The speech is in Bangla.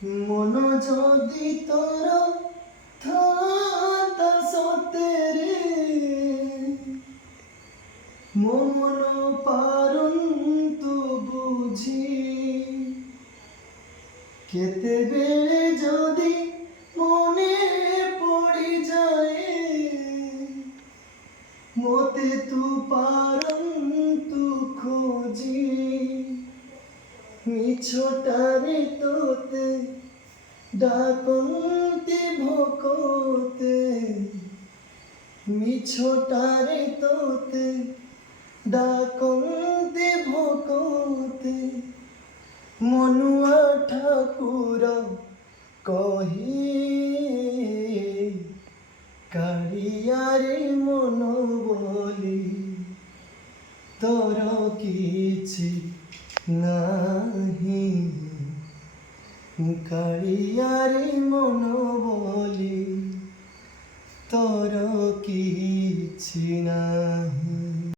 মন যদি তোর থাতা সতেরে মন পারন্তু বুঝি কেতেবেলে যদি মনে পড়ি যায় মতে তু পারন্তু খোঁজি মিছটারে তোতে ডাকন্তি ভোকতে মিছটারে তোতে ডাকন্তি ভোকতে মনুয়া ঠাকুর কহি কাড়িয়ারে মন বলি তোর কিছু নাহি কাড়িয়ারে মন বলি তোর কিছু না